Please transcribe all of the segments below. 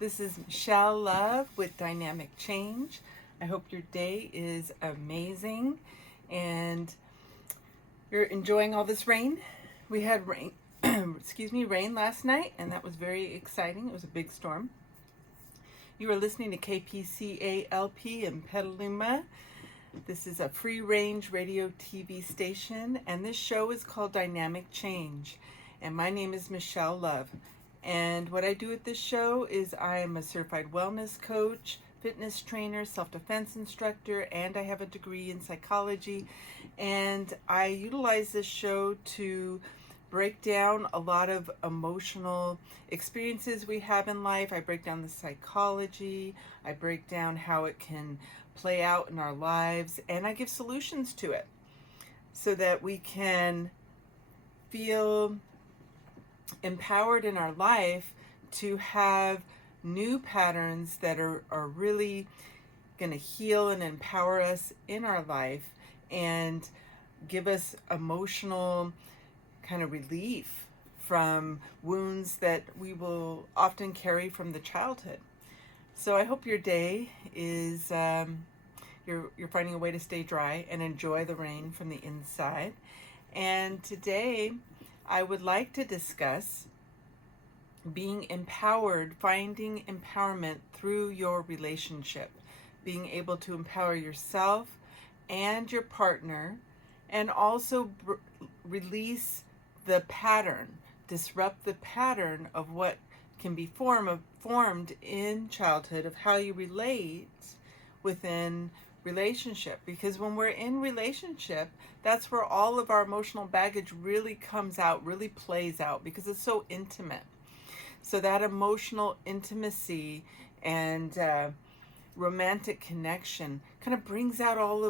This is Michelle Love with Dynamic Change. I hope your day is amazing and you're enjoying all this rain. We had rain, rain last night, and that was very exciting. It was a big storm. You are listening to KPCALP in Petaluma. This is a free range radio TV station, and this show is called Dynamic Change. And my name is Michelle Love. And what I do at this show is I am a certified wellness coach, fitness trainer, self-defense instructor, and I have a degree in psychology. And I utilize this show to break down a lot of emotional experiences we have in life. I break down the psychology, I break down how it can play out in our lives, and I give solutions to it so that we can feel empowered in our life to have new patterns that are really going to heal and empower us in our life and give us emotional kind of relief from wounds that we will often carry from the childhood. So I hope your day is you're finding a way to stay dry and enjoy the rain from the inside. And today I would like to discuss being empowered, finding empowerment through your relationship, being able to empower yourself and your partner, and also release the pattern, disrupt the pattern of what can be formed in childhood of how you relate within relationship. Because when we're in relationship, that's where all of our emotional baggage really comes out, really plays out, because it's so intimate. So that emotional intimacy and romantic connection kind of brings out all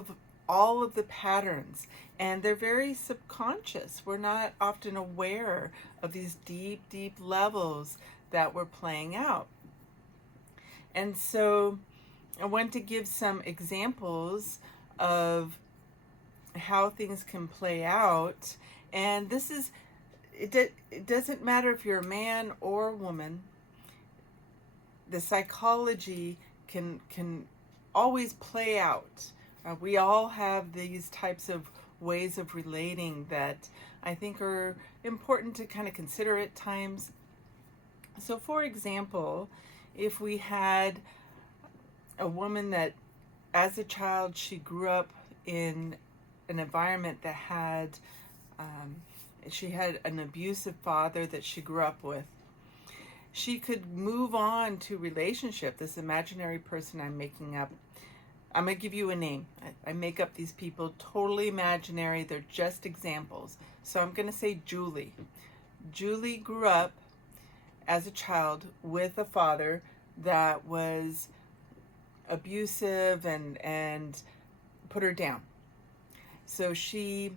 of the patterns, and they're very subconscious. We're not often aware of these deep levels that we're playing out. And so I want to give some examples of how things can play out. And this is, it doesn't matter if you're a man or a woman. The psychology can always play out. We all have these types of ways of relating that I think are important to kind of consider at times. So for example, if we had a woman that as a child she grew up in an environment that had she had an abusive father that she grew up with, she could move on to relationship. This imaginary person I'm making up, I'm going to give you a name. I make up these people totally imaginary. They're just examples. So I'm going to say Julie. Julie grew up as a child with a father that was abusive and put her down. So she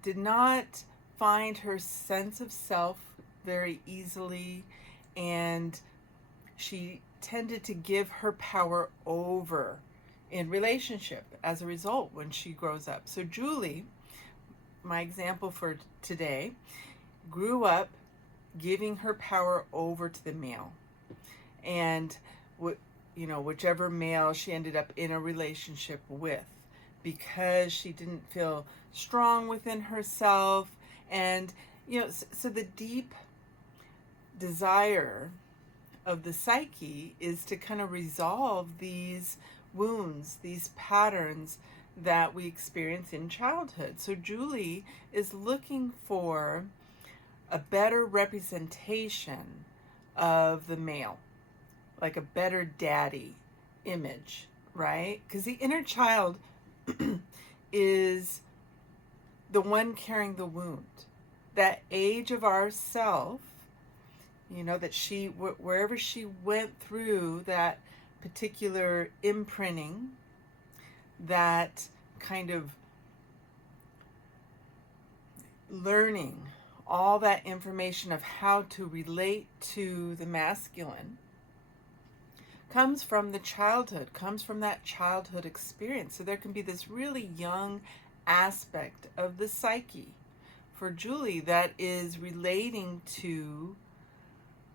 did not find her sense of self very easily, and she tended to give her power over in relationship as a result when she grows up. So Julie, my example for today, grew up giving her power over to the male, and whichever male she ended up in a relationship with, because she didn't feel strong within herself. And so the deep desire of the psyche is to kind of resolve these wounds, these patterns that we experience in childhood. So Julie is looking for a better representation of the male, like a better daddy image, right? Because the inner child is the one carrying the wound. That age of ourself, that she, wherever she went through that particular imprinting, that kind of learning all that information of how to relate to the masculine, comes from the childhood, comes from that childhood experience. So there can be this really young aspect of the psyche for Julie that is relating to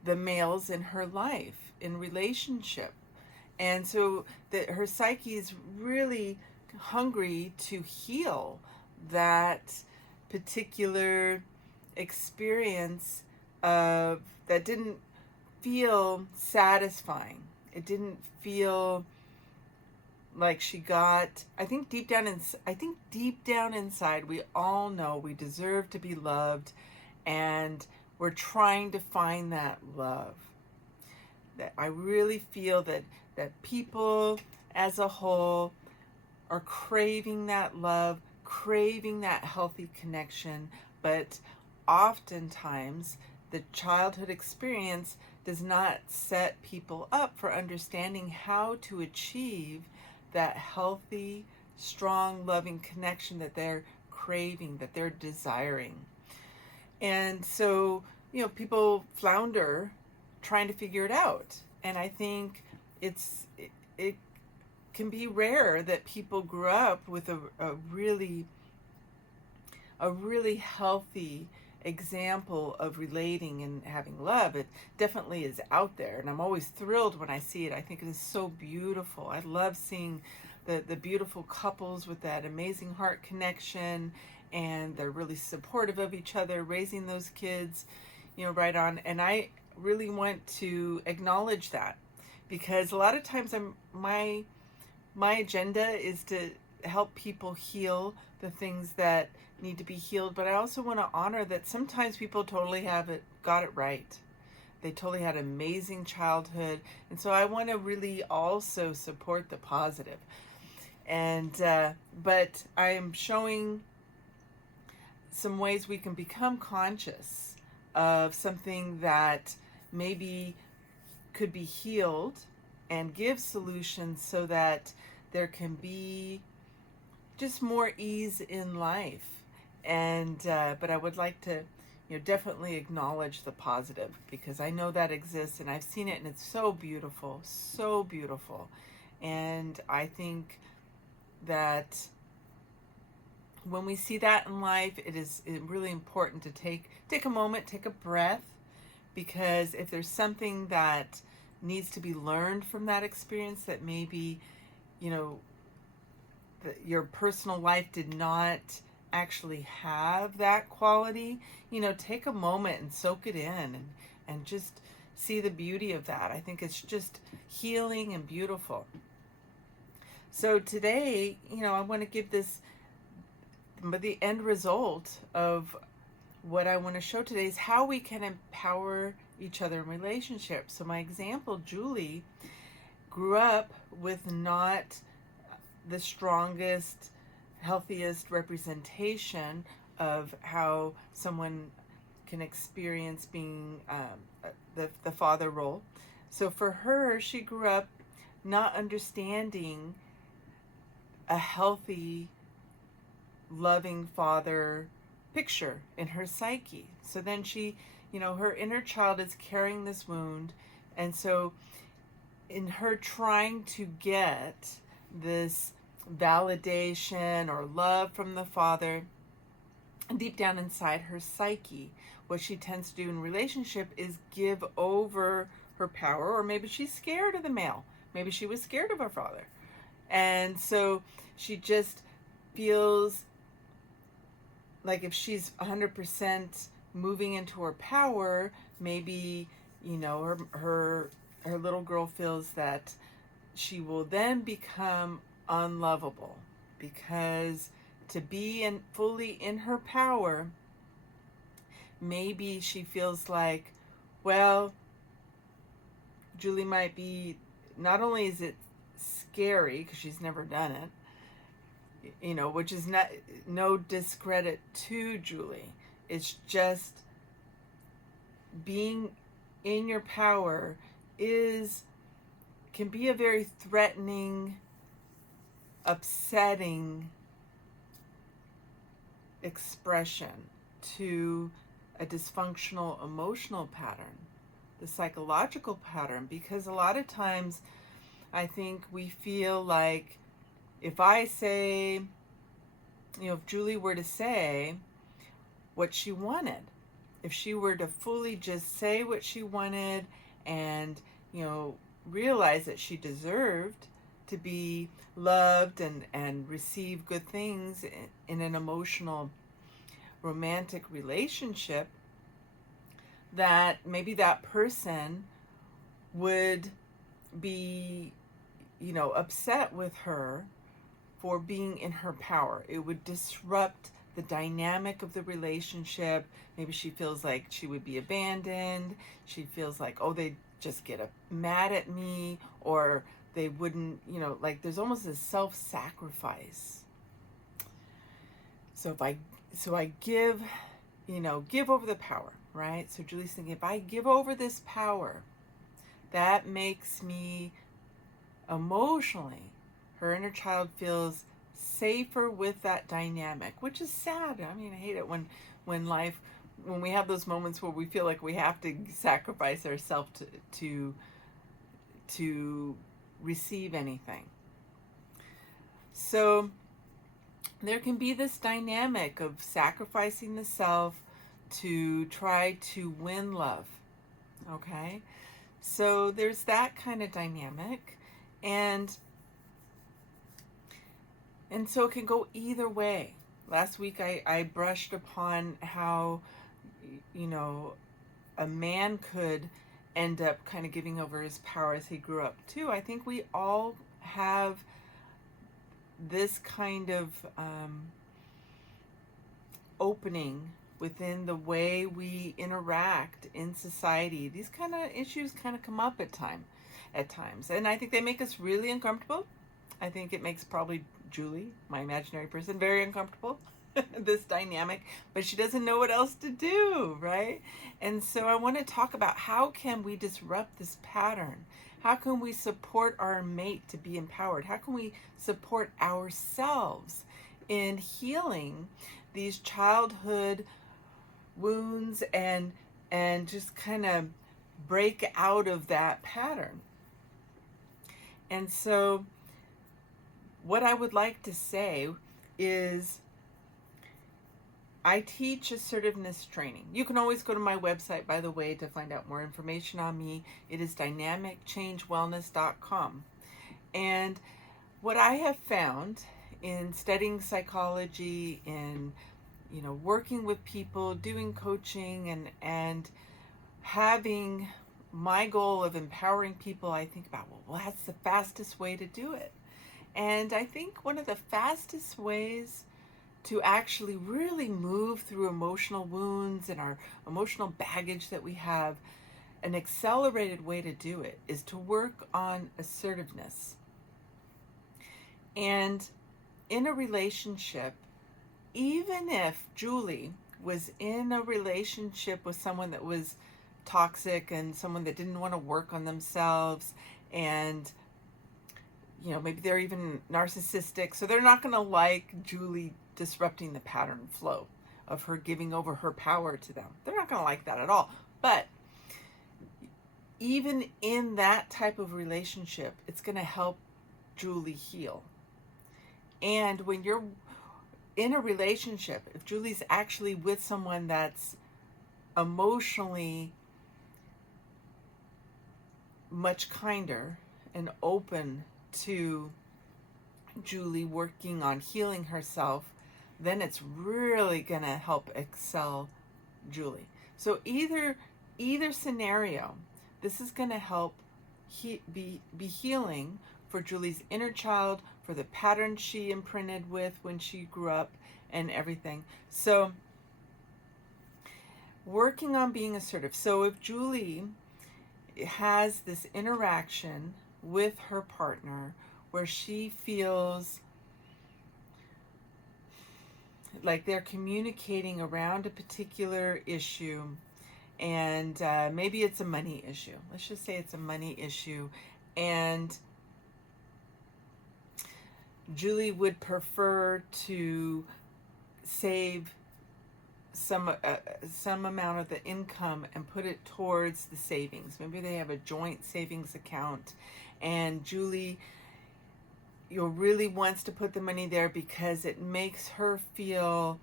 the males in her life, in relationship. And so that her psyche is really hungry to heal that particular experience of that didn't feel satisfying. It didn't feel like she got, I think deep down inside we all know we deserve to be loved, and we're trying to find that love. That I really feel that people as a whole are craving that love, craving that healthy connection, but oftentimes the childhood experience does not set people up for understanding how to achieve that healthy, strong, loving connection that they're craving, that they're desiring. And so, people flounder trying to figure it out. And I think it can be rare that people grew up with a really healthy example of relating and having love. It definitely is out there, and I'm always thrilled when I see it. I think it is so beautiful. I love seeing the beautiful couples with that amazing heart connection, and they're really supportive of each other, raising those kids, right on. And I really want to acknowledge that, because a lot of times my agenda is to help people heal the things that need to be healed, but I also want to honor that sometimes people totally got it right. They totally had an amazing childhood, and so I want to really also support the positive. And but I am showing some ways we can become conscious of something that maybe could be healed, and give solutions so that there can be just more ease in life. And but I would like to definitely acknowledge the positive, because I know that exists and I've seen it, and it's so beautiful, so beautiful. And I think that when we see that in life, it is really important to take a moment, take a breath, because if there's something that needs to be learned from that experience, that maybe your personal life did not actually have that quality, take a moment and soak it in, and just see the beauty of that. I think it's just healing and beautiful. So today, I want to give this, but the end result of what I want to show today is how we can empower each other in relationships. So my example, Julie, grew up with not the strongest, healthiest representation of how someone can experience being the father role. So for her, she grew up not understanding a healthy, loving father picture in her psyche. So then she, her inner child is carrying this wound. And so in her trying to get this validation or love from the father, deep down inside her psyche, what she tends to do in relationship is give over her power. Or maybe she's scared of the male. Maybe she was scared of her father. And so she just feels like if she's 100% moving into her power, maybe, her little girl feels that she will then become unlovable, because to be fully in her power, maybe she feels like, well, Julie might be, not only is it scary because she's never done it, which is no discredit to Julie. It's just being in your power can be a very threatening, upsetting expression to a dysfunctional emotional pattern, the psychological pattern, because a lot of times I think we feel like if I say, if Julie were to say what she wanted, if she were to fully just say what she wanted and, realize that she deserved to be loved and receive good things in an emotional romantic relationship, that maybe that person would be, upset with her for being in her power. It would disrupt the dynamic of the relationship. Maybe she feels like she would be abandoned. She feels like, oh, they just get mad at me, or they wouldn't, like there's almost a self-sacrifice. So I give, give over the power, right? So Julie's thinking, if I give over this power, that makes me emotionally, her inner child feels safer with that dynamic, which is sad. I mean, I hate it when we have those moments where we feel like we have to sacrifice ourselves to receive anything. So there can be this dynamic of sacrificing the self to try to win love. Okay? So there's that kind of dynamic, and so it can go either way. Last week I brushed upon how, a man could end up kind of giving over his power as he grew up too. I think we all have this kind of opening within the way we interact in society. These kind of issues kind of come up at times, and I think they make us really uncomfortable. I think it makes probably Julie, my imaginary person, very uncomfortable, this dynamic, but she doesn't know what else to do, right? And so I want to talk about how can we disrupt this pattern? How can we support our mate to be empowered? How can we support ourselves in healing these childhood wounds and just kind of break out of that pattern? And so what I would like to say is I teach assertiveness training. You can always go to my website, by the way, to find out more information on me. It is dynamicchange.wellness.com. And what I have found in studying psychology, in working with people, doing coaching, and having my goal of empowering people, I think about, well, that's the fastest way to do it. And I think one of the fastest ways to actually really move through emotional wounds and our emotional baggage that we have, an accelerated way to do it is to work on assertiveness. And in a relationship, even if Julie was in a relationship with someone that was toxic and someone that didn't want to work on themselves, and maybe they're even narcissistic, so they're not going to like Julie disrupting the pattern flow of her giving over her power to them. They're not going to like that at all. But even in that type of relationship, it's going to help Julie heal. And when you're in a relationship, if Julie's actually with someone that's emotionally much kinder and open to Julie working on healing herself, then it's really going to help excel Julie. So either scenario, this is going to help be healing for Julie's inner child, for the patterns she imprinted with when she grew up and everything. So working on being assertive. So if Julie has this interaction with her partner where she feels like they're communicating around a particular issue, and maybe it's a money issue. Let's just say it's a money issue, and Julie would prefer to save some amount of the income and put it towards the savings. Maybe they have a joint savings account, and Julie really wants to put the money there because it makes her feel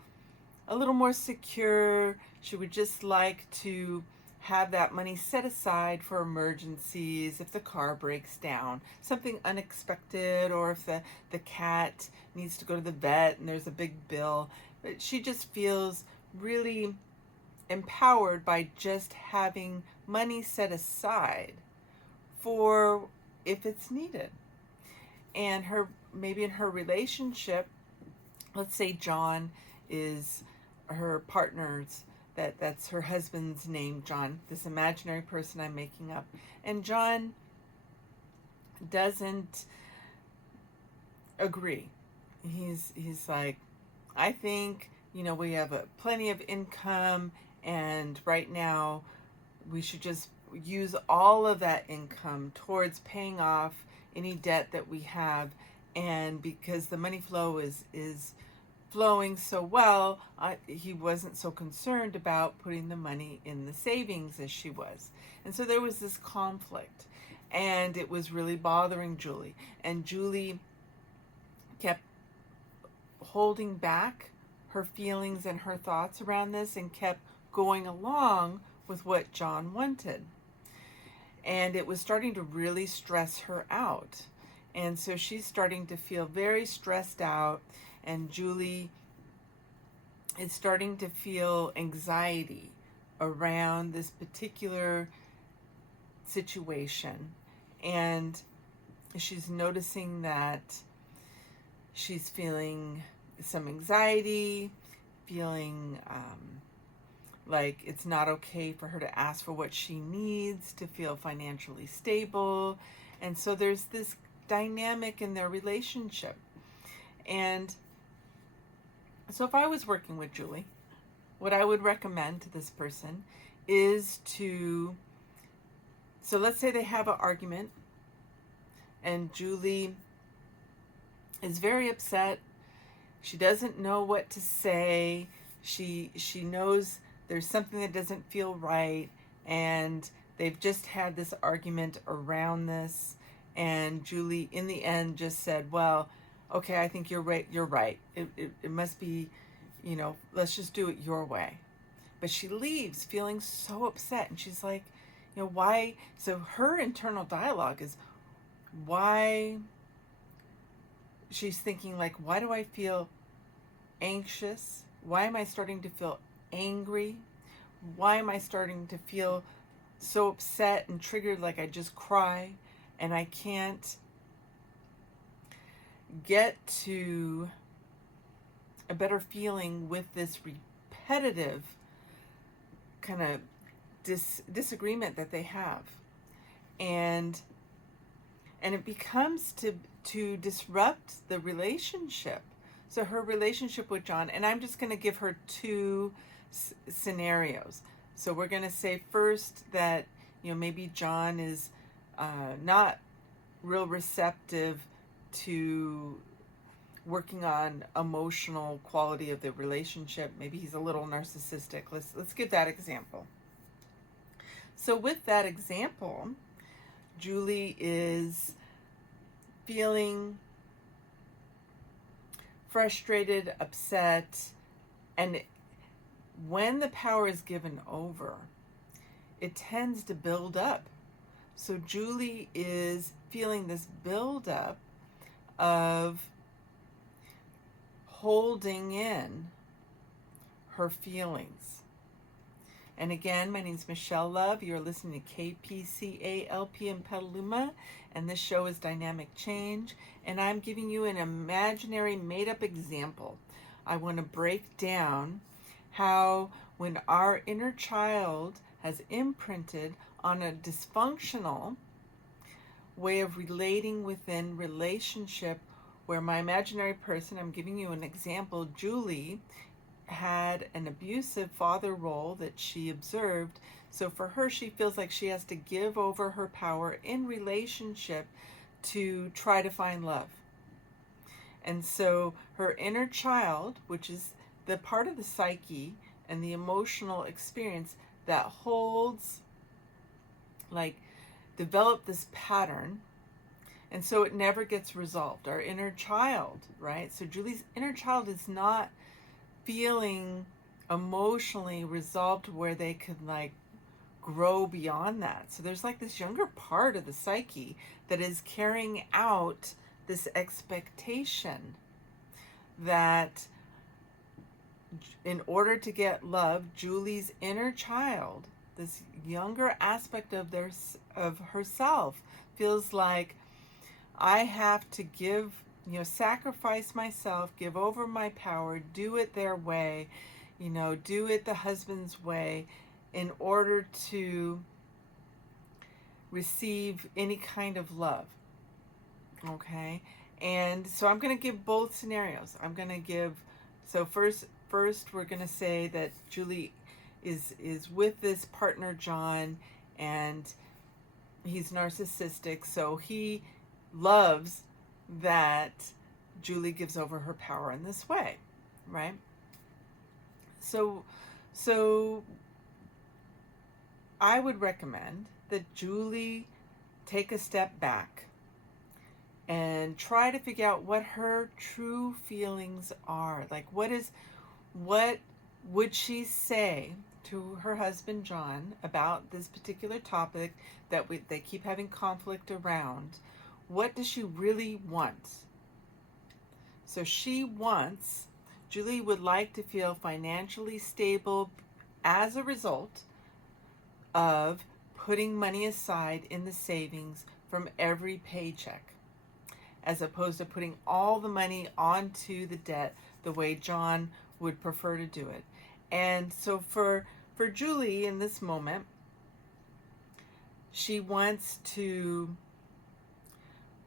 a little more secure. She would just like to have that money set aside for emergencies, if the car breaks down, something unexpected, or if the cat needs to go to the vet and there's a big bill. But she just feels really empowered by just having money set aside for if it's needed. And her, maybe in her relationship, let's say John is her partner's, that's her husband's name, John, this imaginary person I'm making up. And John doesn't agree. He's like, I think, we have plenty of income, and right now we should just use all of that income towards paying off any debt that we have. And because the money flow is flowing so well, he wasn't so concerned about putting the money in the savings as she was. And so there was this conflict, and it was really bothering Julie. And Julie kept holding back her feelings and her thoughts around this and kept going along with what John wanted. And it was starting to really stress her out. And so she's starting to feel very stressed out, and Julie is starting to feel anxiety around this particular situation. And she's noticing that she's feeling some anxiety, feeling like it's not okay for her to ask for what she needs to feel financially stable. And so there's this dynamic in their relationship. And so if I was working with Julie, what I would recommend to this person is so let's say they have an argument, and Julie is very upset. She doesn't know what to say. She knows there's something that doesn't feel right, and they've just had this argument around this. And Julie, in the end, just said, well, okay, I think you're right. You're right. It must be, let's just do it your way. But she leaves feeling so upset. And she's like, why? So her internal dialogue is why. She's thinking like, why do I feel anxious? Why am I starting to feel angry? Why am I starting to feel so upset and triggered, like I just cry? And I can't get to a better feeling with this repetitive kind of disagreement that they have. And it becomes to disrupt the relationship. So her relationship with John, and I'm just going to give her two scenarios. So we're going to say first that, maybe John is not real receptive to working on emotional quality of the relationship. Maybe he's a little narcissistic. Let's give that example. So with that example, Julie is feeling frustrated, upset, and when the power is given over, it tends to build up. So Julie is feeling this buildup of holding in her feelings. And again, my name is Michelle Love. You're listening to KPCALP in Petaluma, and this show is Dynamic Change. And I'm giving you an imaginary made-up example. I want to break down how when our inner child has imprinted on a dysfunctional way of relating within relationship, where my imaginary person, I'm giving you an example, Julie, had an abusive father role that she observed. So for her, she feels like she has to give over her power in relationship to try to find love. And so her inner child, which is the part of the psyche and the emotional experience that holds, like, develop this pattern, and so it never gets resolved. Our inner child, right? So Julie's inner child is not feeling emotionally resolved to where they could like grow beyond that. So there's like this younger part of the psyche that is carrying out this expectation that in order to get love, Julie's inner child, this younger aspect of herself, feels like I have to give, sacrifice myself, give over my power, do it their way, do it the husband's way in order to receive any kind of love. Okay? And so I'm going to give both scenarios. I'm going to give, so first we're going to say that Julie is with this partner John, and he's narcissistic, so he loves that Julie gives over her power in this way, right? So I would recommend that Julie take a step back and try to figure out what her true feelings are. Like, what would she say to her husband John about this particular topic that they keep having conflict around? What does she really want? So Julie would like to feel financially stable as a result of putting money aside in the savings from every paycheck, as opposed to putting all the money onto the debt the way John would prefer to do it. And so for Julie in this moment, she wants to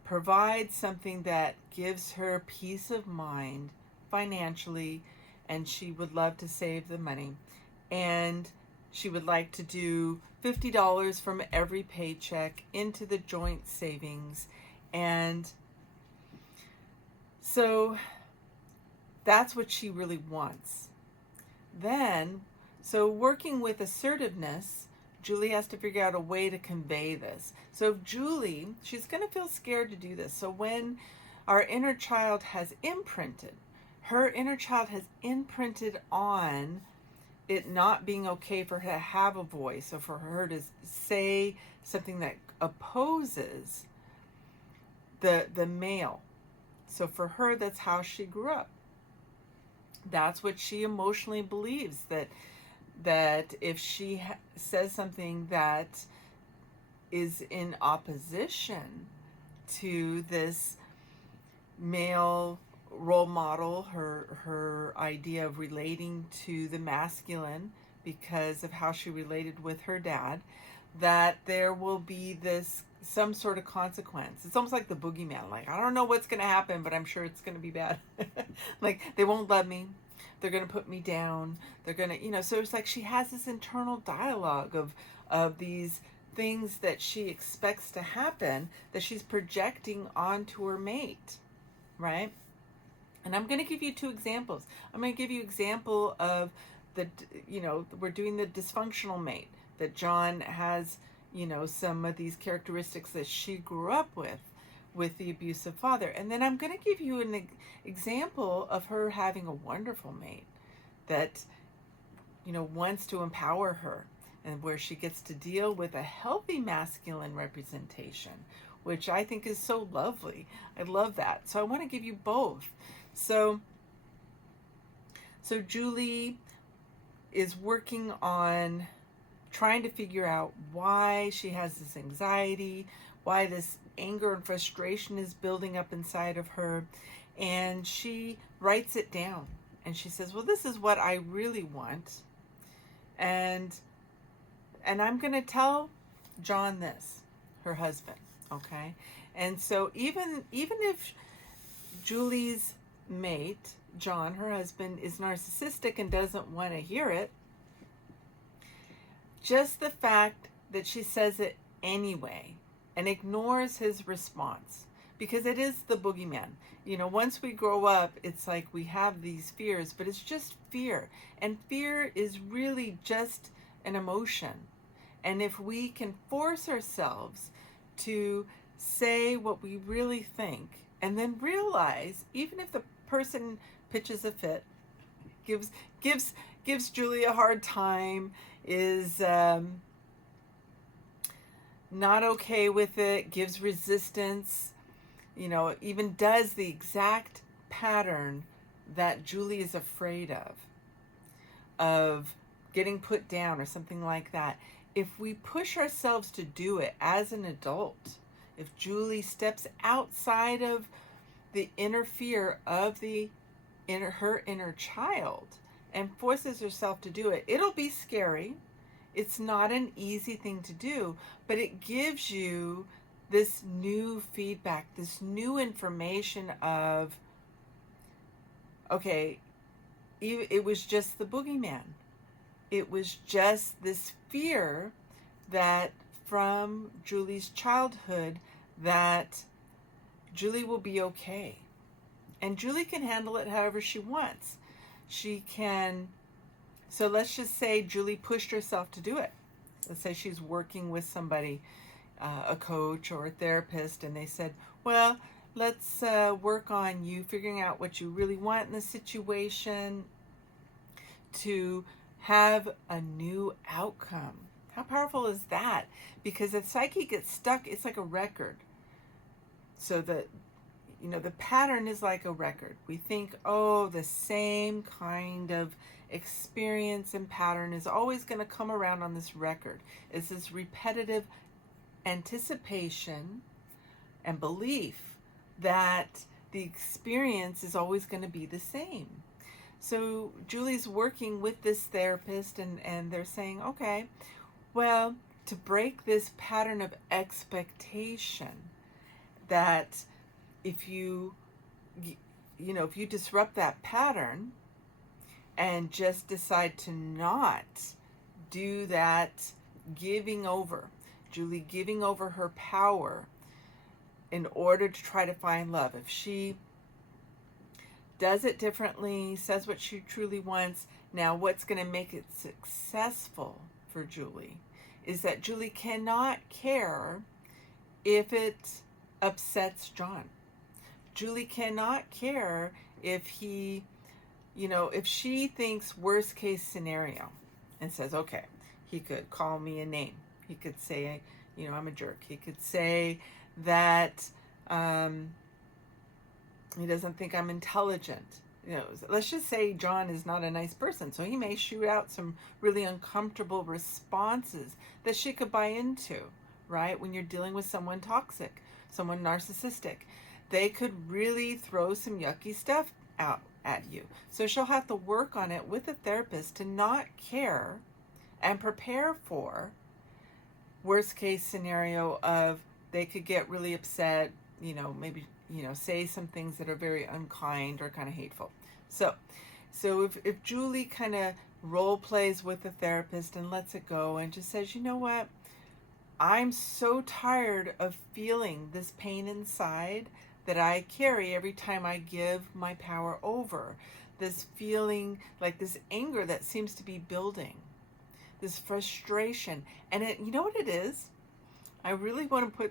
provide something that gives her peace of mind financially, and she would love to save the money. And she would like to do $50 from every paycheck into the joint savings. And so that's what she really wants. Then, so working with assertiveness, Julie has to figure out a way to convey this. So if Julie, she's going to feel scared to do this. So when our inner child has imprinted, her inner child has imprinted on it not being okay for her to have a voice, or for her to say something that opposes the male. So for her, that's how she grew up. That's what she emotionally believes, that if she says something that is in opposition to this male role model, her idea of relating to the masculine because of how she related with her dad, that there will be some sort of consequence. It's almost like the boogeyman. Like, I don't know what's going to happen, but I'm sure it's going to be bad. Like, they won't love me. They're going to put me down. They're going to, so it's like she has this internal dialogue of these things that she expects to happen that she's projecting onto her mate, right? And I'm going to give you two examples. I'm going to give you an example of we're doing the dysfunctional mate, that John has, some of these characteristics that she grew up with the abusive father. And then I'm going to give you an example of her having a wonderful mate that, wants to empower her, and where she gets to deal with a healthy masculine representation, which I think is so lovely. I love that. So I want to give you both. So Julie is working on trying to figure out why she has this anxiety, why this anger and frustration is building up inside of her. And she writes it down. And she says, well, this is what I really want. And I'm going to tell John this, her husband, okay? And so even if Julie's mate, John, her husband, is narcissistic and doesn't want to hear it, just the fact that she says it anyway and ignores his response, because it is the boogeyman. Once we grow up, it's like we have these fears, but it's just fear. And fear is really just an emotion. And if we can force ourselves to say what we really think, and then realize, even if the person pitches a fit, gives gives Julie a hard time, is not okay with it, gives resistance, even does the exact pattern that Julie is afraid of getting put down or something like that. If we push ourselves to do it as an adult, if Julie steps outside of the inner fear of her inner child and forces herself to do it, it'll be scary. It's not an easy thing to do, but it gives you this new feedback, this new information of, okay, it was just the boogeyman. It was just this fear that from Julie's childhood that Julie will be okay. And Julie can handle it however she wants. She can, so let's just say Julie pushed herself to do it. Let's say she's working with somebody, a coach or a therapist, and they said, well, let's work on you figuring out what you really want in the situation to have a new outcome. How powerful is that? Because the psyche gets stuck, it's like a record. So the pattern is like a record. We think, oh, the same kind of experience and pattern is always going to come around on this record. It's this repetitive anticipation and belief that the experience is always going to be the same. So Julie's working with this therapist, and they're saying, okay, well, to break this pattern of expectation, that if you disrupt that pattern and just decide to not do that giving over, Julie giving over her power in order to try to find love. If she does it differently, says what she truly wants, now what's going to make it successful for Julie is that Julie cannot care if it upsets John. Julie cannot care if he, if she thinks worst case scenario and says, okay, he could call me a name. He could say, I'm a jerk. He could say that he doesn't think I'm intelligent. Let's just say John is not a nice person, so he may shoot out some really uncomfortable responses that she could buy into, right? When you're dealing with someone toxic, someone narcissistic, they could really throw some yucky stuff out at you. So she'll have to work on it with a therapist to not care and prepare for worst case scenario of they could get really upset, maybe, say some things that are very unkind or kind of hateful. So if Julie kind of role plays with the therapist and lets it go and just says, you know what, I'm so tired of feeling this pain inside that I carry every time I give my power over. This feeling, like this anger that seems to be building, this frustration. And you know what it is? I really want to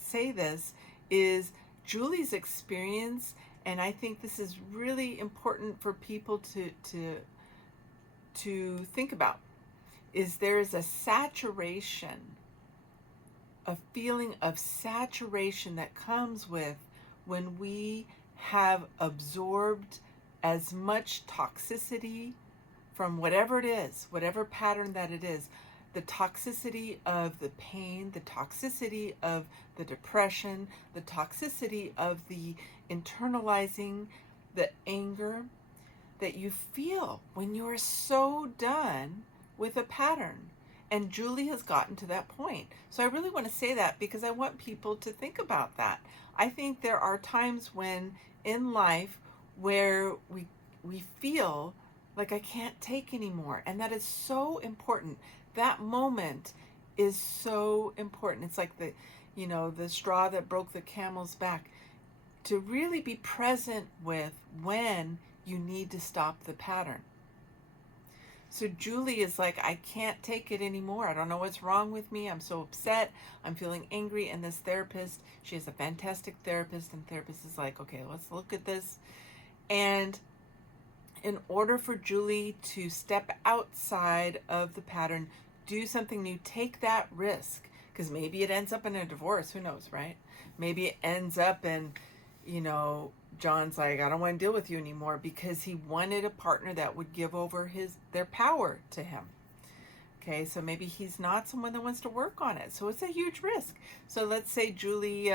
say this, is Julie's experience, and I think this is really important for people to think about, is there is a saturation, a feeling of saturation that comes with when we have absorbed as much toxicity from whatever it is, whatever pattern that it is, the toxicity of the pain, the toxicity of the depression, the toxicity of the internalizing, the anger that you feel when you are so done with a pattern. And Julie has gotten to that point. So I really want to say that because I want people to think about that. I think there are times when in life where we feel like I can't take anymore. And that is so important. That moment is so important. It's like the straw that broke the camel's back. To really be present with when you need to stop the pattern. So Julie is like, I can't take it anymore. I don't know what's wrong with me. I'm so upset. I'm feeling angry. And this therapist, she is a fantastic therapist. And therapist is like, okay, let's look at this. And in order for Julie to step outside of the pattern, do something new, take that risk, because maybe it ends up in a divorce. Who knows, right? Maybe it ends up in, John's like, I don't want to deal with you anymore, because he wanted a partner that would give over their power to him. Okay, so maybe he's not someone that wants to work on it. So it's a huge risk. So let's say Julie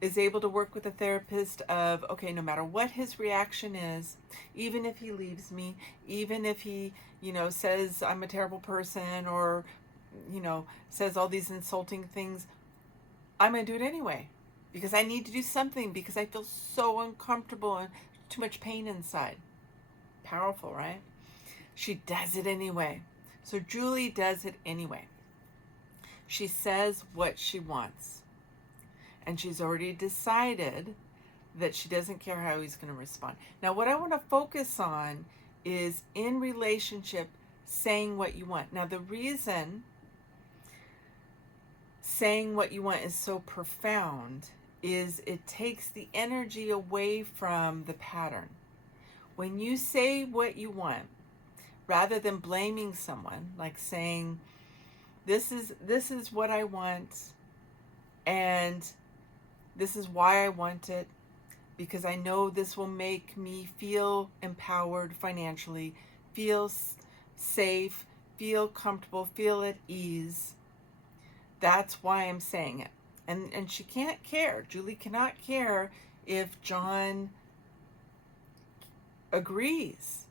is able to work with a therapist of, okay, no matter what his reaction is, even if he leaves me, even if he, says I'm a terrible person, or, says all these insulting things, I'm going to do it anyway, because I need to do something, because I feel so uncomfortable and too much pain inside. Powerful, right? She does it anyway. So Julie does it anyway. She says what she wants. And she's already decided that she doesn't care how he's going to respond. Now, what I want to focus on is, in relationship, saying what you want. Now, the reason saying what you want is so profound is it takes the energy away from the pattern. When you say what you want, rather than blaming someone, like saying, this is what I want, and this is why I want it, because I know this will make me feel empowered financially, feel safe, feel comfortable, feel at ease. That's why I'm saying it. And she can't care. Julie cannot care if John agrees.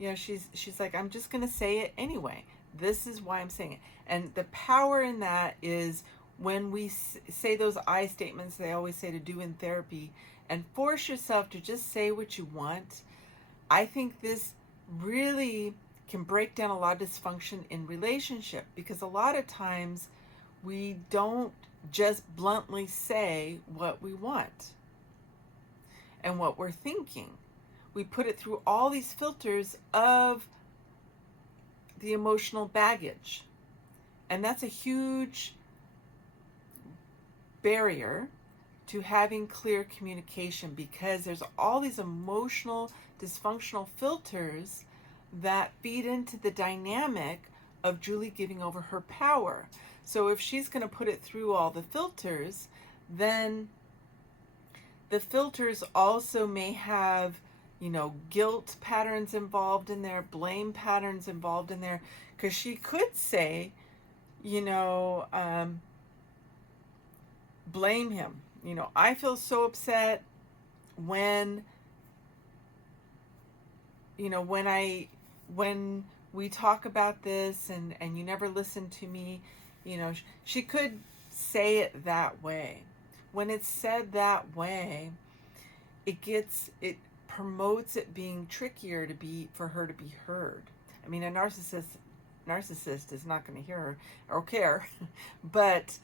She's like, I'm just going to say it anyway. This is why I'm saying it. And the power in that is when we say those I statements they always say to do in therapy, and force yourself to just say what you want. I think this really can break down a lot of dysfunction in relationship, because a lot of times we don't just bluntly say what we want and what we're thinking. We put it through all these filters of the emotional baggage. And that's a huge barrier to having clear communication, because there's all these emotional dysfunctional filters that feed into the dynamic of Julie giving over her power. So if she's going to put it through all the filters, then the filters also may have, guilt patterns involved in there, blame patterns involved in there, because she could say, blame him. I feel so upset when, when we talk about this and you never listen to me. She could say it that way. When it's said that way, it promotes it being trickier for her to be heard. I mean, a narcissist is not going to hear her or care, but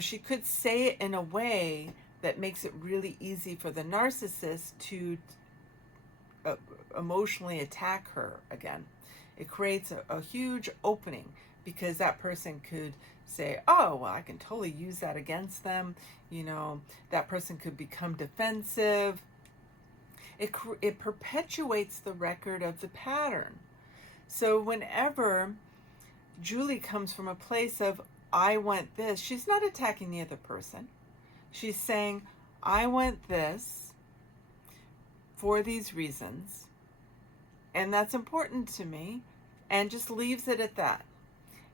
she could say it in a way that makes it really easy for the narcissist to emotionally attack her again. It creates a huge opening, because that person could say, oh, well, I can totally use that against them. That person could become defensive. It perpetuates the record of the pattern. So whenever Julie comes from a place of, I want this, she's not attacking the other person. She's saying, I want this for these reasons, and that's important to me, and just leaves it at that.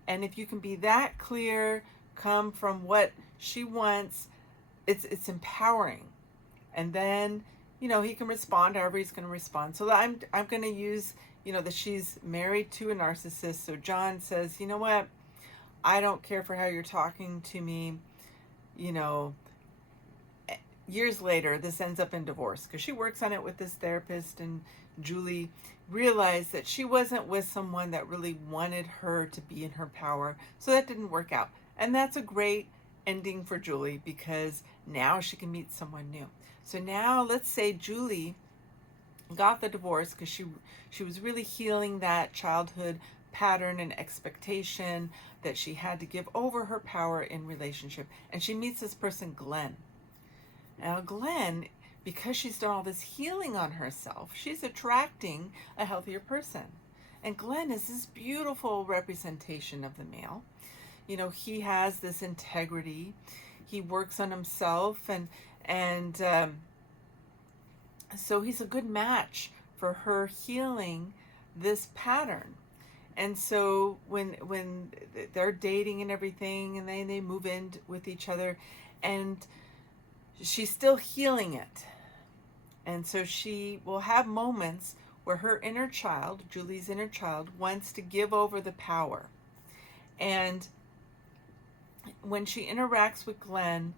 And if you can be that clear, come from what she wants, it's empowering. And then, he can respond however he's going to respond. So I'm going to use, that she's married to a narcissist. So John says, you know what? I don't care for how you're talking to me. Years later, this ends up in divorce, because she works on it with this therapist, and Julie realized that she wasn't with someone that really wanted her to be in her power. So that didn't work out. And that's a great ending for Julie, because now she can meet someone new. So now let's say Julie got the divorce because she was really healing that childhood pattern and expectation that she had to give over her power in relationship. And she meets this person, Glenn. Now, Glenn because she's done all this healing on herself, she's attracting a healthier person. And Glenn is this beautiful representation of the male. You know, he has this integrity. He works on himself, and so he's a good match for her healing this pattern. And so when they're dating and everything, and they move in with each other, and she's still healing it. And so she will have moments where her inner child, Julie's inner child, wants to give over the power. And when she interacts with Glenn,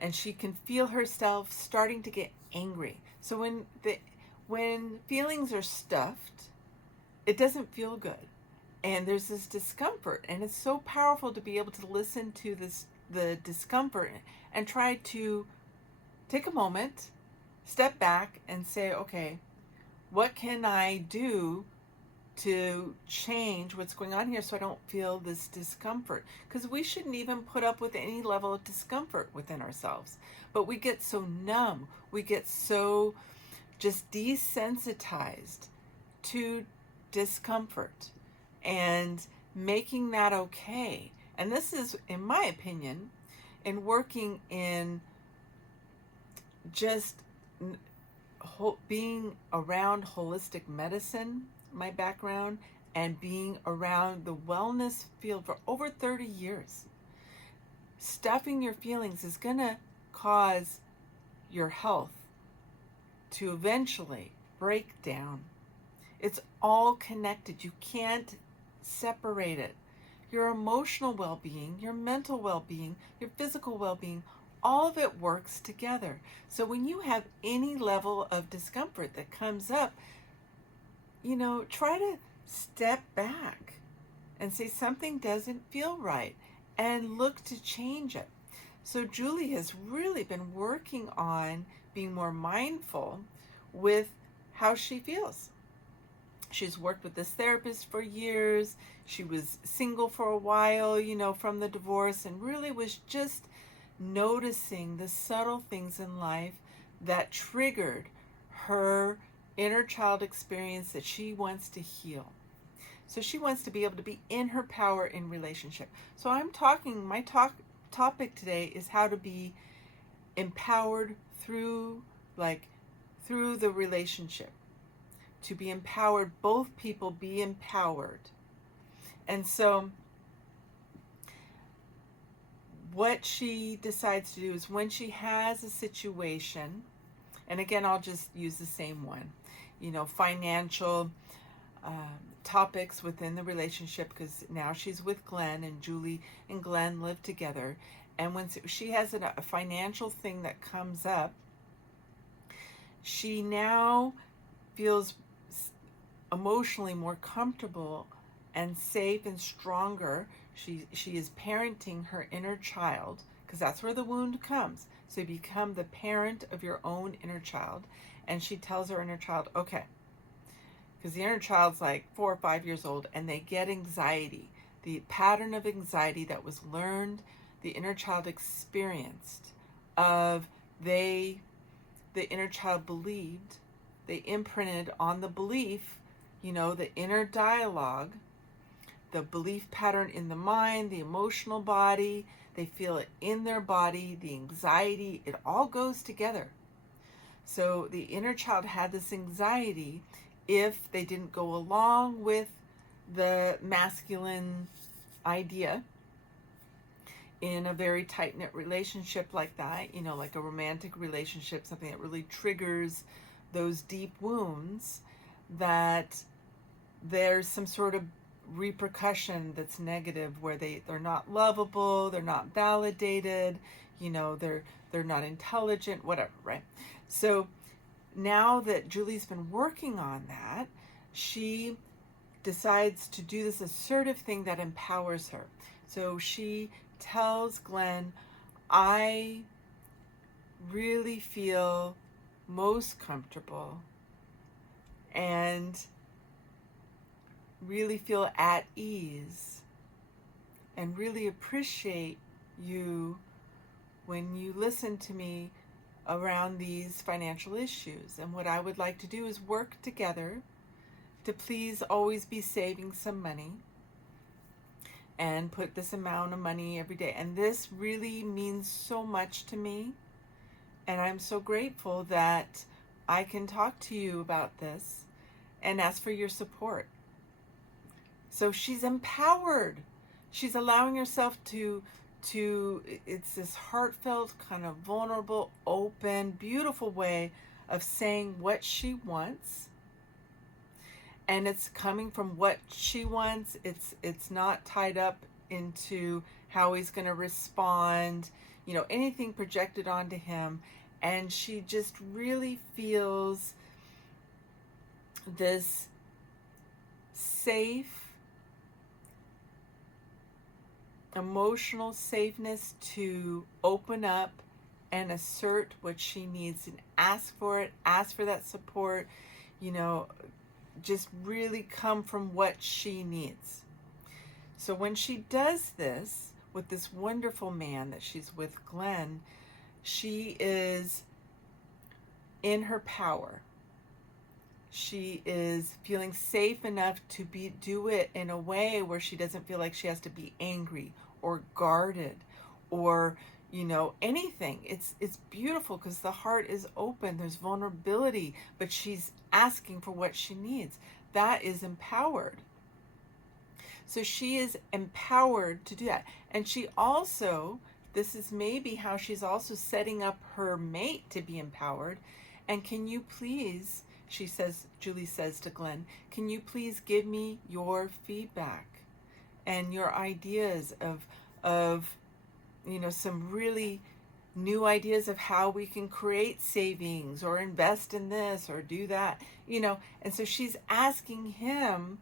and she can feel herself starting to get angry. So when feelings are stuffed, it doesn't feel good. And there's this discomfort, and it's so powerful to be able to listen to the discomfort and try to take a moment, step back, and say, okay, what can I do to change what's going on here so I don't feel this discomfort? Because we shouldn't even put up with any level of discomfort within ourselves. But we get so numb, we get so just desensitized to discomfort, and making that okay. And this is, in my opinion, in working in just being around holistic medicine, my background, and being around the wellness field for over 30 years. Stuffing your feelings is going to cause your health to eventually break down. It's all connected. You can't separate it. Your emotional well-being, your mental well-being, your physical well-being, all of it works together. So when you have any level of discomfort that comes up, you know, try to step back and say something doesn't feel right and look to change it. So Julie has really been working on being more mindful with how she feels. She's worked with this therapist for years. She was single for a while, you know, from the divorce, and really was just noticing the subtle things in life that triggered her inner child experience that she wants to heal. So she wants to be able to be in her power in relationship. So my topic today is how to be empowered through the relationship. To be empowered, both people be empowered. And so what she decides to do is, when she has a situation, and again, I'll just use the same one, you know, financial topics within the relationship, because now she's with Glenn, and Julie and Glenn live together. And when she has a financial thing that comes up, she now feels emotionally more comfortable and safe and stronger. She is parenting her inner child, because that's where the wound comes. So you become the parent of your own inner child. And she tells her inner child, okay, because the inner child's like 4 or 5 years old, and they get anxiety. The pattern of anxiety that was learned, the inner child experienced, the inner child believed, they imprinted on the belief, you know, the inner dialogue, the belief pattern in the mind, the emotional body, they feel it in their body, the anxiety, it all goes together. So the inner child had this anxiety if they didn't go along with the masculine idea in a very tight-knit relationship like that, you know, like a romantic relationship, something that really triggers those deep wounds, that there's some sort of repercussion that's negative, where they're not lovable, they're not validated, you know, they're not intelligent, whatever, right? So now that Julie's been working on that, she decides to do this assertive thing that empowers her. So she tells Glenn, I really feel most comfortable and really feel at ease and really appreciate you when you listen to me around these financial issues. And what I would like to do is work together to please always be saving some money and put this amount of money every day. And this really means so much to me. And I'm so grateful that I can talk to you about this and ask for your support. So she's empowered. She's allowing herself to it's this heartfelt, kind of vulnerable, open, beautiful way of saying what she wants. And it's coming from what she wants. It's not tied up into how he's going to respond, anything projected onto him. And she just really feels this safe, emotional safeness to open up and assert what she needs and ask for it, ask for that support, just really come from what she needs. So when she does this with this wonderful man that she's with, Glenn, she is in her power. She is feeling safe enough to do it in a way where she doesn't feel like she has to be angry or guarded or anything. It's beautiful because the heart is open. There's vulnerability, but she's asking for what she needs. That is empowered. So she is empowered to do that. And she also, this is maybe how she's also setting up her mate to be empowered. And can you please, Julie says to Glenn, can you please give me your feedback and your ideas of some really new ideas of how we can create savings or invest in this or do that, and so she's asking him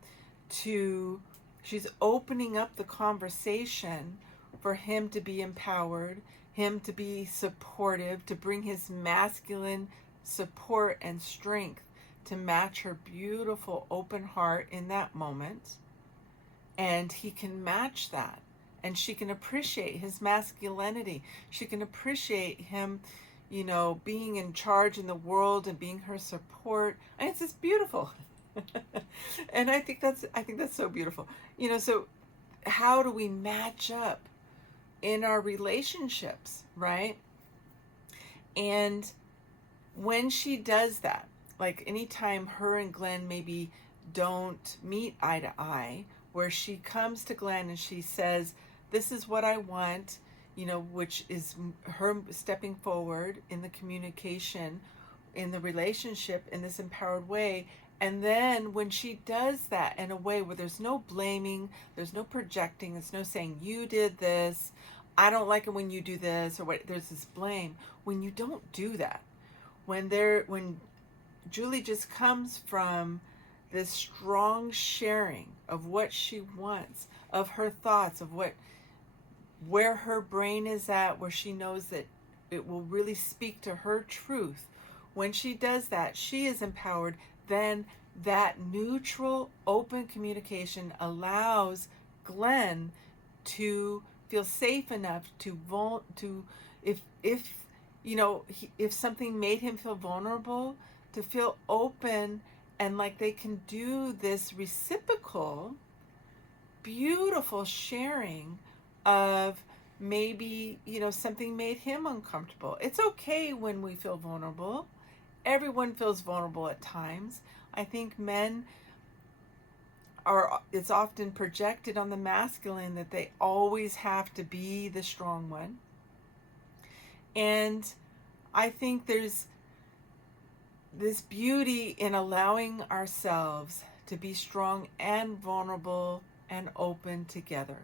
she's opening up the conversation for him to be empowered, him to be supportive, to bring his masculine support and strength to match her beautiful open heart in that moment. And he can match that. And she can appreciate his masculinity. She can appreciate him, being in charge in the world and being her support. And it's just beautiful. And I think that's so beautiful. So how do we match up in our relationships, right? And when she does that, like anytime her and Glenn maybe don't meet eye to eye, where she comes to Glenn and she says, this is what I want, which is her stepping forward in the communication, in the relationship, in this empowered way. And then when she does that in a way where there's no blaming, there's no projecting, there's no saying, you did this, I don't like it when you do this, or what, there's this blame. When you don't do that, when Julie just comes from this strong sharing of what she wants, of her thoughts, of where her brain is at, where she knows that it will really speak to her truth. When she does that, she is empowered. Then that neutral, open communication allows Glenn to feel safe enough if something made him feel vulnerable, to feel open and like they can do this reciprocal, beautiful sharing of maybe, something made him uncomfortable. It's okay when we feel vulnerable. Everyone feels vulnerable at times. I think men it's often projected on the masculine that they always have to be the strong one. And I think there's this beauty in allowing ourselves to be strong and vulnerable and open together.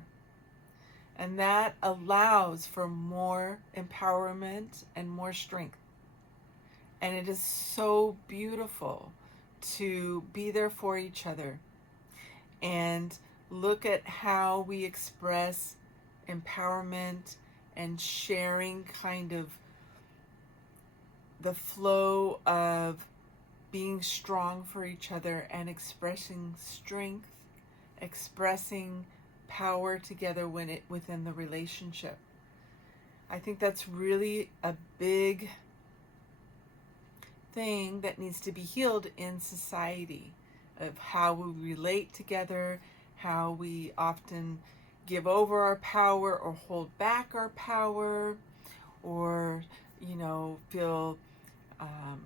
And that allows for more empowerment and more strength. And it is so beautiful to be there for each other and look at how we express empowerment and sharing, kind of the flow of being strong for each other and expressing strength, expressing power together within the relationship. I think that's really a big thing that needs to be healed in society, of how we relate together, how we often give over our power or hold back our power, or, feel, um,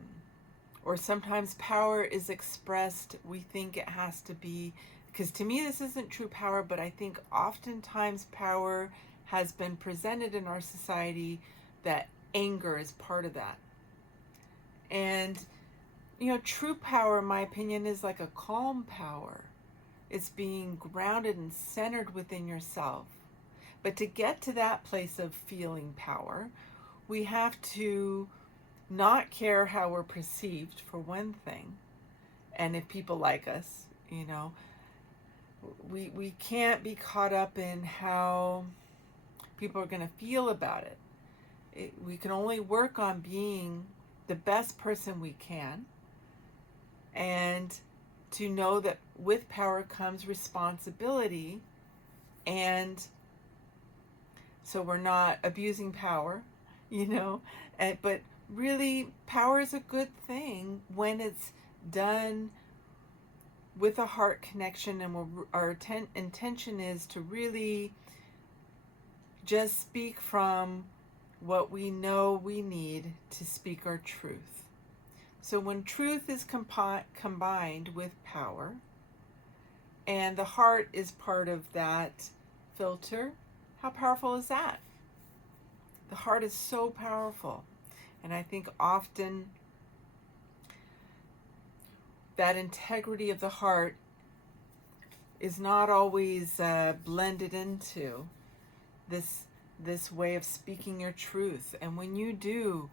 or sometimes power is expressed. We think it has to be, because to me this isn't true power, but I think oftentimes power has been presented in our society that anger is part of that. And, true power, in my opinion, is like a calm power. It's being grounded and centered within yourself. But to get to that place of feeling power, we have to not care how we're perceived, for one thing. And if people like us, we can't be caught up in how people are going to feel about it. We can only work on being the best person we can, and to know that with power comes responsibility, and so we're not abusing power, but really power is a good thing when it's done with a heart connection, and our intention is to really just speak from what we know we need to speak our truth. So when truth is combined with power, and the heart is part of that filter, how powerful is that? The heart is so powerful. And I think often that integrity of the heart is not always blended into this way of speaking your truth. And when you do,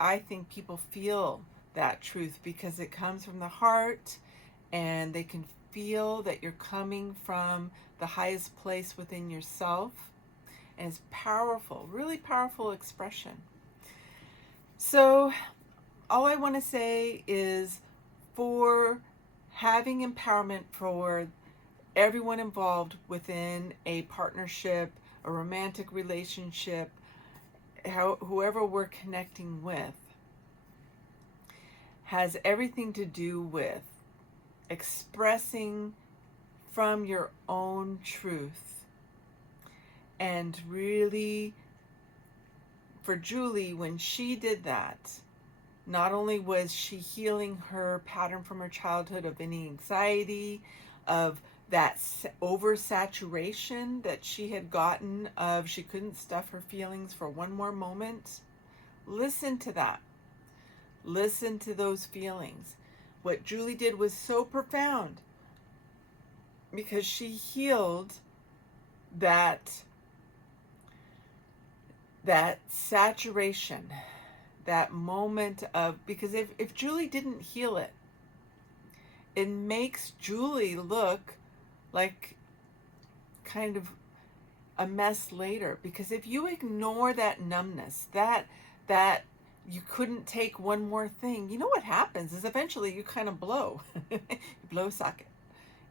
I think people feel that truth because it comes from the heart, and they can feel that you're coming from the highest place within yourself. And it's powerful, really powerful expression. So all I want to say is, for having empowerment for everyone involved within a partnership, a romantic relationship, whoever we're connecting with, has everything to do with expressing from your own truth. And really, for Julie, when she did that, not only was she healing her pattern from her childhood of any anxiety, of that oversaturation that she had gotten, of she couldn't stuff her feelings for one more moment. Listen to that. Listen to those feelings. What Julie did was so profound, because she healed that saturation, that moment of, because if Julie didn't heal it, it makes Julie look like kind of a mess later. Because if you ignore that numbness, that you couldn't take one more thing, what happens is eventually you kind of blow. You blow socket,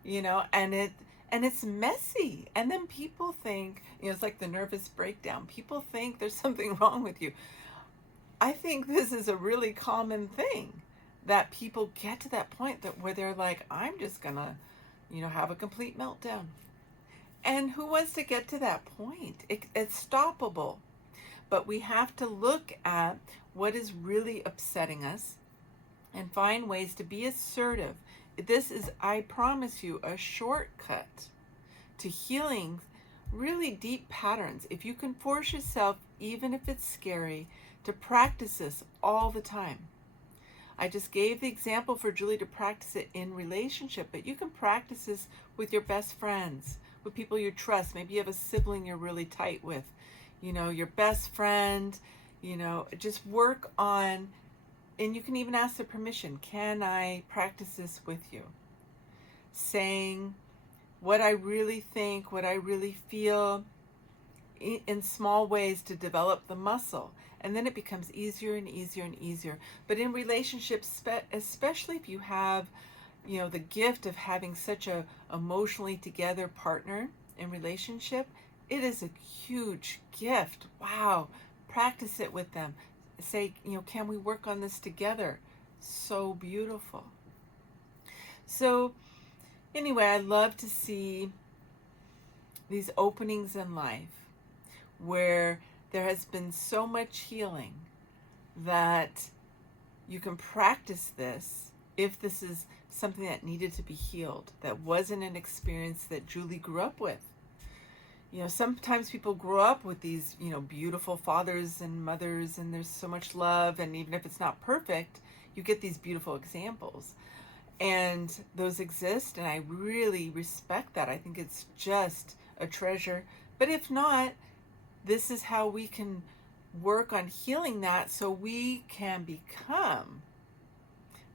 and it's messy. And then people think, it's like the nervous breakdown. People think there's something wrong with you. I think this is a really common thing, that people get to that point where they're like, I'm just gonna, have a complete meltdown. And who wants to get to that point? It's stoppable. But we have to look at what is really upsetting us and find ways to be assertive. This is, I promise you, a shortcut to healing really deep patterns. If you can force yourself, even if it's scary, to practice this all the time. I just gave the example for Julie to practice it in relationship, but you can practice this with your best friends, with people you trust. Maybe you have a sibling you're really tight with, your best friend, just work on, and you can even ask their permission. Can I practice this with you? Saying what I really think, what I really feel, in small ways, to develop the muscle. And then it becomes easier and easier and easier. But in relationships, especially if you have, the gift of having such a emotionally together partner in relationship, it is a huge gift. Wow. Practice it with them. Say, can we work on this together? So beautiful. So anyway, I love to see these openings in life where there has been so much healing that you can practice this if this is something that needed to be healed, that wasn't an experience that Julie grew up with. You know, sometimes people grow up with these, beautiful fathers and mothers, and there's so much love, and even if it's not perfect, you get these beautiful examples. And those exist, and I really respect that. I think it's just a treasure. But if not, this is how we can work on healing that so we can become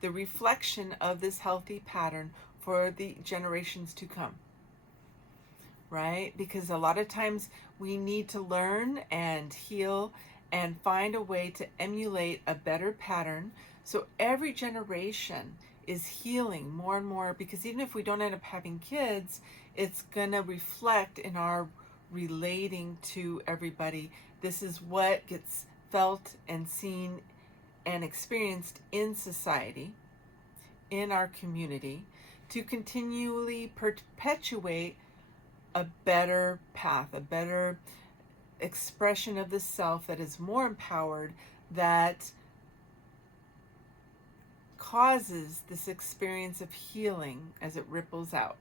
the reflection of this healthy pattern for the generations to come. Right? Because a lot of times we need to learn and heal and find a way to emulate a better pattern. So every generation is healing more and more, because even if we don't end up having kids, it's going to reflect in our relating to everybody. This is what gets felt and seen and experienced in society, in our community, to continually perpetuate a better path, a better expression of the self that is more empowered, that causes this experience of healing as it ripples out.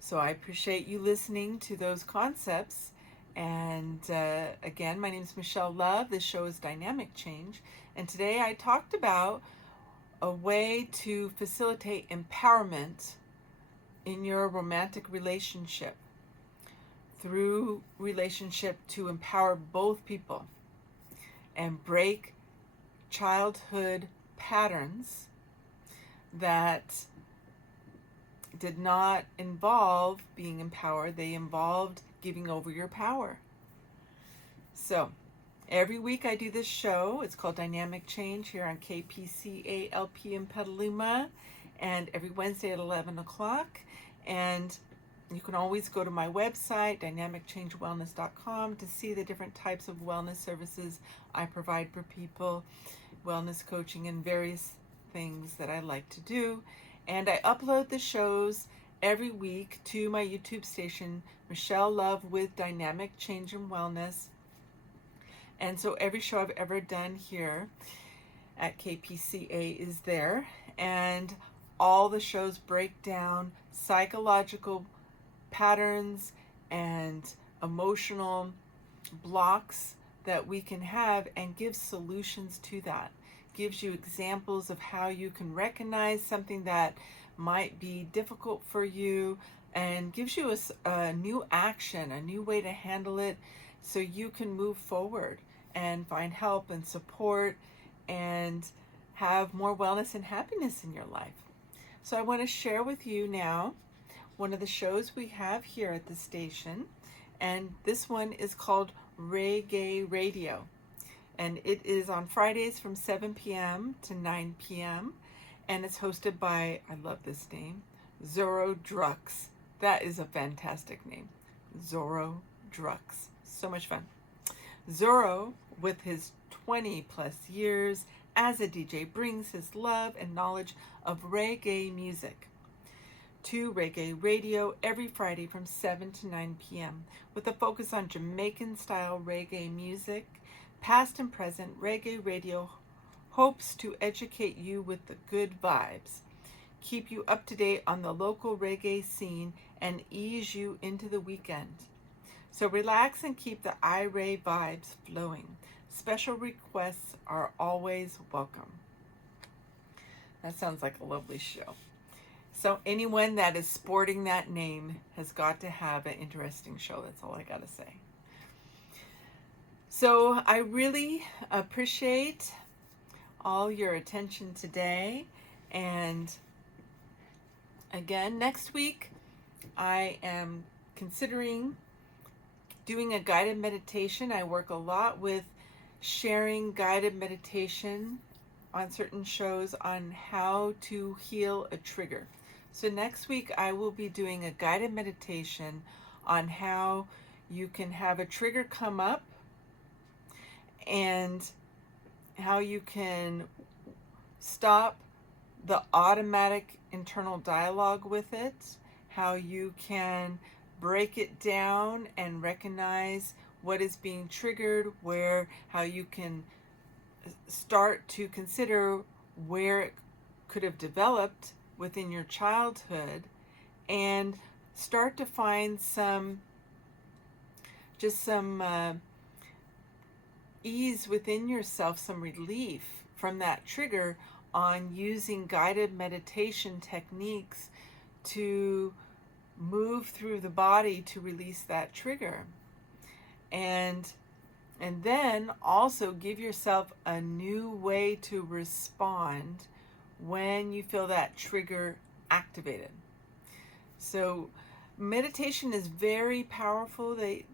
So I appreciate you listening to those concepts. And again, my name is Michelle Love. This show is Dynamic Change. And today I talked about a way to facilitate empowerment in your romantic relationship, through relationship, to empower both people and break childhood patterns that did not involve being empowered. They involved giving over your power. So every week I do this show. It's called Dynamic Change here on KPCALP in Petaluma, and every Wednesday at 11 o'clock. And you can always go to my website, dynamicchangewellness.com, to see the different types of wellness services I provide for people, wellness coaching, and various things that I like to do. And I upload the shows every week to my YouTube station, Michelle Love with Dynamic Change and Wellness. And so every show I've ever done here at KPCA is there. And all the shows break down psychological patterns and emotional blocks that we can have, and give solutions to that. Gives you examples of how you can recognize something that might be difficult for you, and gives you a new action, a new way to handle it, so you can move forward and find help and support and have more wellness and happiness in your life. So I want to share with you now one of the shows we have here at the station, and this one is called Reggae Radio, and it is on Fridays from 7 p.m. to 9 p.m. and it's hosted by, I love this name, Zorro Drux. That is a fantastic name, Zorro Drux. So much fun. Zorro, with his 20 plus years as a DJ, brings his love and knowledge of reggae music to Reggae Radio every Friday from 7 to 9 p.m. with a focus on Jamaican-style reggae music. Past and present, Reggae Radio hopes to educate you with the good vibes, keep you up to date on the local reggae scene, and ease you into the weekend. So relax and keep the IRA vibes flowing. Special requests are always welcome. That sounds like a lovely show. So anyone that is sporting that name has got to have an interesting show. That's all I got to say. So I really appreciate all your attention today. And again, next week, I am considering doing a guided meditation. I work a lot with sharing guided meditation on certain shows on how to heal a trigger. So next week I will be doing a guided meditation on how you can have a trigger come up and how you can stop the automatic internal dialogue with it, how you can break it down and recognize what is being triggered, how you can start to consider where it could have developed within your childhood, and start to find some ease within yourself, some relief from that trigger, on using guided meditation techniques to move through the body to release that trigger. And then also give yourself a new way to respond when you feel that trigger activated. So meditation is very powerful. The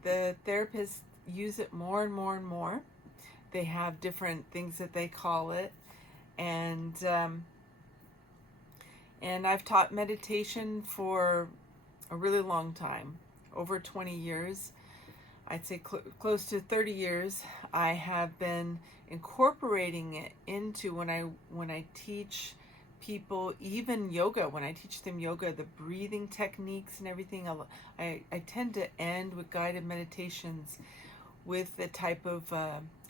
therapists use it more and more and more. They have different things that they call it. And I've taught meditation for a really long time, over 20 years. I'd say close to 30 years. I have been incorporating it into when I teach people, even yoga, when I teach them yoga, the breathing techniques and everything. I tend to end with guided meditations with the type of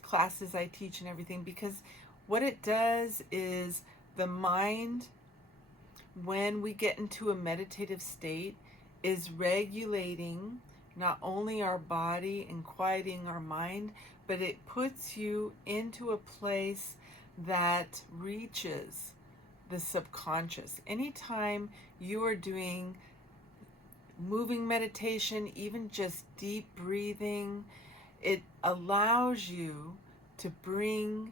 classes I teach and everything, because what it does is the mind, when we get into a meditative state, is regulating not only our body and quieting our mind, but it puts you into a place that reaches the subconscious. Anytime you are doing moving meditation, even just deep breathing, it allows you to bring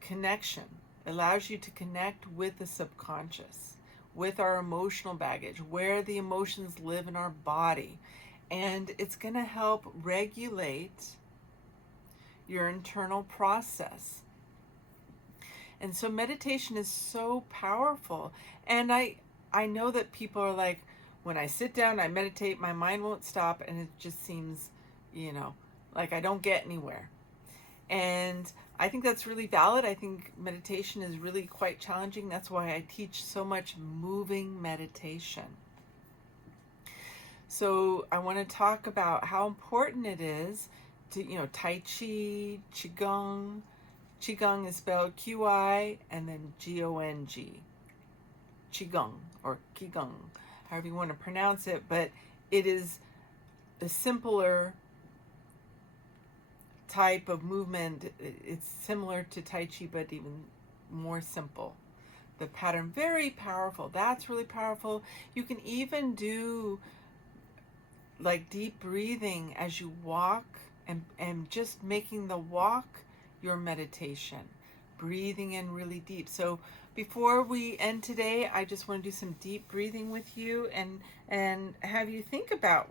connection. It allows you to connect with the subconscious, with our emotional baggage, where the emotions live in our body. And it's going to help regulate your internal process. And so meditation is so powerful. And I know that people are like, when I sit down, I meditate, my mind won't stop, and it just seems, like I don't get anywhere. And I think that's really valid. I think meditation is really quite challenging. That's why I teach so much moving meditation. So I want to talk about how important it is to, Tai Chi, Qigong. Qigong is spelled Qi and then Gong. Qigong or Qigong, however you want to pronounce it, but it is a simpler type of movement. It's similar to Tai Chi, but even more simple. The pattern, very powerful. That's really powerful. You can even do like deep breathing as you walk, and just making the walk your meditation, breathing in really deep. So before we end today, I just want to do some deep breathing with you, and have you think about,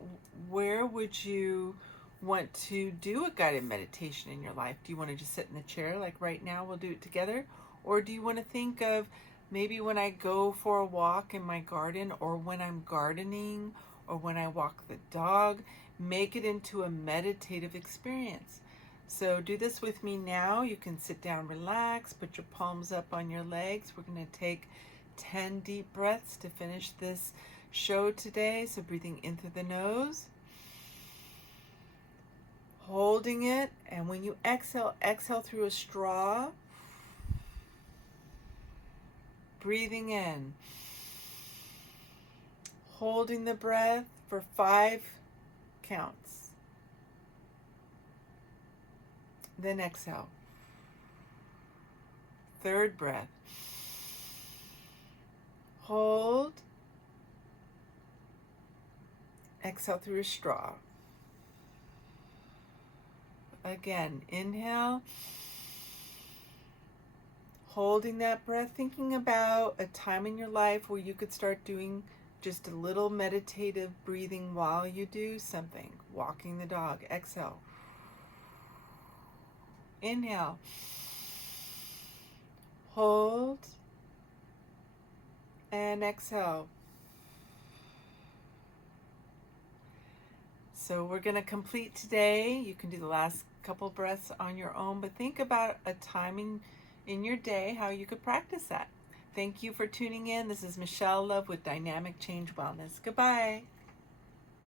where would you want to do a guided meditation in your life? Do you want to just sit in the chair like right now, we'll do it together? Or do you want to think of maybe when I go for a walk in my garden, or when I'm gardening, or when I walk the dog, make it into a meditative experience. So do this with me now. You can sit down, relax, put your palms up on your legs. We're going to take 10 deep breaths to finish this show today. So breathing in through the nose, holding it, and when you exhale, exhale through a straw. Breathing in, holding the breath for 5 counts. Then exhale. Third breath. Hold. Exhale through a straw. Again, inhale. Holding that breath, thinking about a time in your life where you could start doing just a little meditative breathing while you do something. Walking the dog. Exhale. Inhale. Hold. And exhale. So we're going to complete today. You can do the last couple breaths on your own, but think about a time in in your day how you could practice that. Thank you for tuning in. This is Michelle Love with Dynamic Change Wellness. Goodbye.